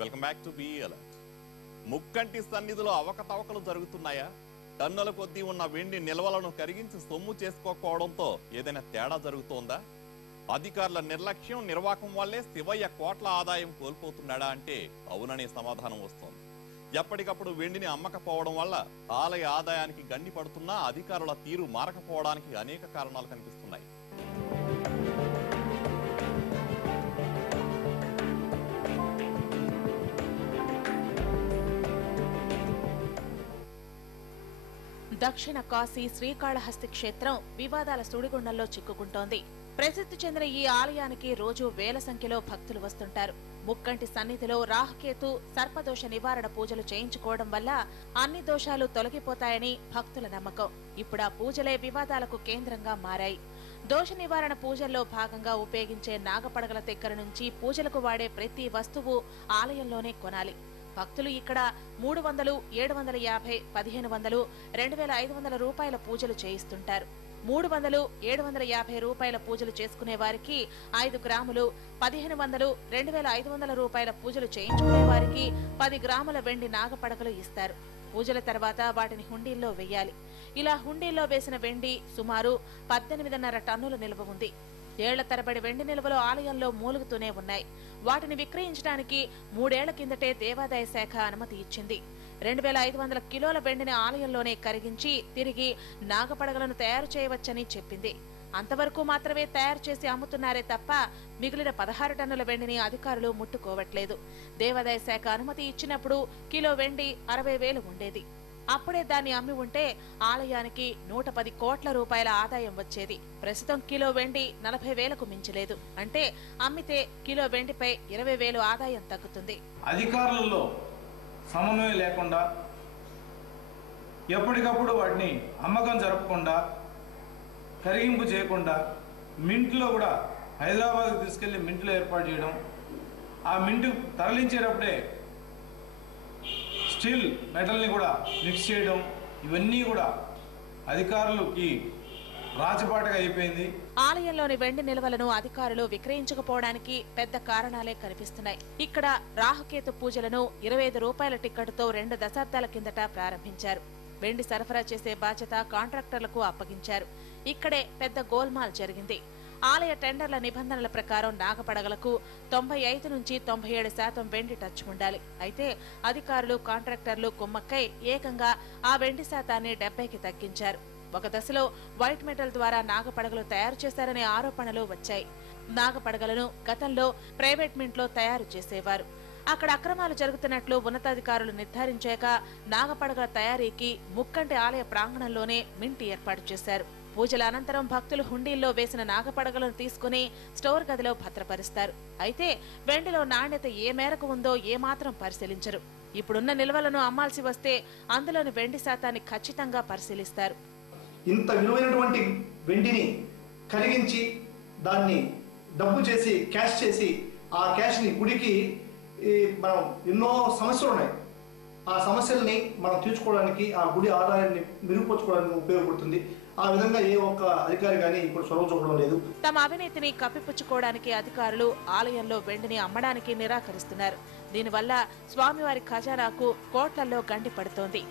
Welcome back to be alert. ముక్కంటి సన్నిధిలో అవకతవకలు జరుగుతున్నాయా? టన్నుల కొద్దీ ఉన్న వెండి నిల్వలను కరిగించి సొమ్ము చేసుకోకపోవడంతో ఏదైనా తేడా జరుగుతోందా? అధికారుల నిర్లక్ష్యం నిర్వాహకం వల్లే శివయ్య కోట్ల ఆదాయం కోల్పోతున్నాడా అంటే అవుననే సమాధానం వస్తోంది. ఎప్పటికప్పుడు వెండిని అమ్మకపోవడం వల్ల ఆలయ ఆదాయానికి గండి పడుతున్నా అధికారుల తీరు మారకపోవడానికి అనేక కారణాలు కనిపిస్తున్నాయి. దక్షిణ కాశీ శ్రీకాళహస్తి క్షేత్రం వివాదాల సుడిగుండంలో చిక్కుకుంటోంది. ప్రసిద్ధి చెందిన ఈ ఆలయానికి రోజు వేల సంఖ్యలో భక్తులు వస్తుంటారు. ముక్కంటి సన్నిధిలో రాహుకేతు సర్పదోష నివారణ పూజలు చేయించుకోవడం వల్ల అన్ని దోషాలు తొలగిపోతాయని భక్తుల నమ్మకం. ఇప్పుడు ఆ పూజలే వివాదాలకు కేంద్రంగా మారాయి. దోష నివారణ పూజల్లో భాగంగా ఉపయోగించే నాగపడగల దగ్గర నుంచి పూజలకు వాడే ప్రతి వస్తువు ఆలయంలోనే కొనాలి. భక్తులు ఇక్కడ 300, 750, 1500, 2500 రూపాయల పూజలు చేయిస్తుంటారు. 300, 750 రూపాయల పూజలు చేసుకునే వారికి 5 గ్రాములు, 1500, 2500 రూపాయల పూజలు చేయించుకునే వారికి 10 గ్రాముల వెండి నాగపడగలు ఇస్తారు. పూజల తర్వాత వాటిని హుండీల్లో వెయ్యాలి. ఇలా హుండీల్లో వేసిన వెండి సుమారు 18.5 టన్నుల నిల్వ ఉంది. ఏళ్ల తరబడి వెండి నిల్వలు ఆలయంలో మూలుగుతూనే ఉన్నాయి. వాటిని విక్రయించడానికి 3 ఏళ్ల కిందటే దేవాదాయ శాఖ అనుమతి ఇచ్చింది. 2500 కిలోల వెండిని ఆలయంలోనే కరిగించి తిరిగి నాగపడగలను తయారు చేయవచ్చని చెప్పింది. అంతవరకు మాత్రమే తయారు చేసి అమ్ముతున్నారే తప్ప మిగిలిన 16 టన్నుల వెండిని అధికారులు ముట్టుకోవట్లేదు. దేవాదాయ శాఖ అనుమతి ఇచ్చినప్పుడు కిలో వెండి 60,000 ఉండేది. అప్పుడే దాన్ని అమ్మి ఉంటే ఆలయానికి 110 కోట్ల రూపాయల ఆదాయం వచ్చేది. ప్రస్తుతం కిలో వెండి 40,000కు మించలేదు. అంటే అమ్మితే కిలో వెండిపై 20,000 ఆదాయం తగ్గుతుంది. అధికారులలో సమన్వయం లేకుండా ఎప్పటికప్పుడు వాటిని అమ్మకం జరపకుండా కరిగింపు చేయకుండా మింట్లో కూడా హైదరాబాద్కి తీసుకెళ్లి మింట్లో ఏర్పాటు చేయడం, ఆ మింటు తరలించేటప్పుడే స్టీల్ మెటల్ని కూడా మిక్స్ చేయడం, ఇవన్నీ కూడా అధికారులకి రాజపాటగా అయిపోయింది. ఆలయంలోని వెండి నిల్వలను అధికారులు విక్రయించకపోవడానికి పెద్ద కారణాలే కనిపిస్తున్నాయి. ఇక్కడ రాహుకేతు పూజలను 25 రూపాయల టిక్కెట్తో 2 దశాబ్దాల కిందట ప్రారంభించారు. వెండి సరఫరా చేసే బాధ్యత కాంట్రాక్టర్లకు అప్పగించారు. ఇక్కడే పెద్ద గోల్మాల్ జరిగింది. ఆలయ టెండర్ల నిబంధనల ప్రకారం నాగపడగలకు 95 నుంచి 97% వెండి టచ్ ఉండాలి. అయితే అధికారులు కాంట్రాక్టర్లు కుమ్మక్కై ఏకంగా ఆ వెండి శాతాన్ని 70కి తగ్గించారు. ఒక దశలో వైట్ మెటల్ ద్వారా నాగపడగలు తయారు చేశారనే ఆరోపణలు వచ్చాయి. నాగపడగలను గతంలో ప్రైవేట్ మింట్లో తయారు చేసేవారు. అక్కడ అక్రమాలు జరుగుతున్నట్లు ఉన్నతాధికారులు నిర్ధారించాక నాగపడగల తయారీకి ముక్కంటి ఆలయ ప్రాంగణంలోనే మింట్ ఏర్పాటు చేశారు. పూజల అనంతరం భక్తులు హుండీల్లో వేసిన నాగపడగలను తీసుకుని స్టోర్ గదిలో భద్రపరుస్తారు. అయితే వెండిలో నాణ్యత ఏ మేరకు ఉందో ఏమాత్రం పరిశీలించరు. ఇప్పుడున్న నిల్వలను అమ్మాల్సి వస్తే అందులోని వెండి శాతాన్ని ఖచ్చితంగా పరిశీలిస్తారు. ఇంత విలువైనటువంటి వెండిని కరిగించి దాన్ని డబ్బు చేసి క్యాష్ చేసి ఆ క్యాష్ని గుడికి మనం ఎన్నో సమస్యలు ఉన్నాయి. ఆ సమస్యల్ని మనం తీర్చుకోవడానికి ఆ గుడి ఆదాయాన్ని మెరుగుపరచుకోవడానికి ఉపయోగపడుతుంది. ఆ విధంగా ఏ ఒక్క అధికారి గానీ ఇప్పుడు చొరవ చూపడం లేదు. తమ అవినీతిని కప్పిపుచ్చుకోవడానికి అధికారులు ఆలయంలో వెండిని అమ్మడానికి నిరాకరిస్తున్నారు. దీనివల్ల స్వామివారి ఖజానాకు కోట్లల్లో గండి పడుతోంది.